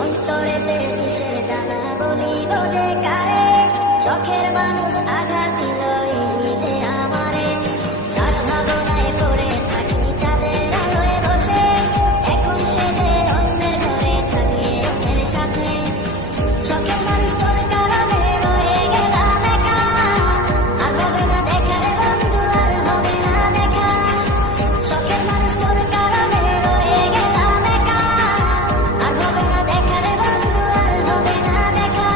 অন্তরেতে কিসের জ্বালা বলিব যে কারে, শখের মানুষ আঘাত দিল এই ঈদে আমারে। তার ভাবনায় পড়ে থাকি চাঁদের আলোয় বসে, এখন সে যে অন্যের ঘরে থাকে অন্যের সাথে। শখের মানুষ তোর কারণে রয়ে গেলাম একা, আর হবে না দেখা রে বন্ধু, আর হবে না দেখা। শখের মানুষ তোর কারণে রয়ে গেলাম একা, আর হবে না দেখা রে বন্ধু, আর হবে না দেখা।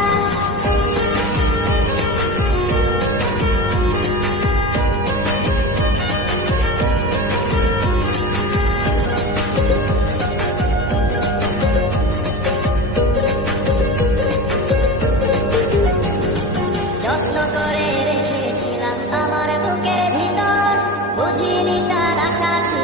যত্ন করে রেখেছিলাম আমার বুকের ভিতর, বুঝিনি তার আশা ছিল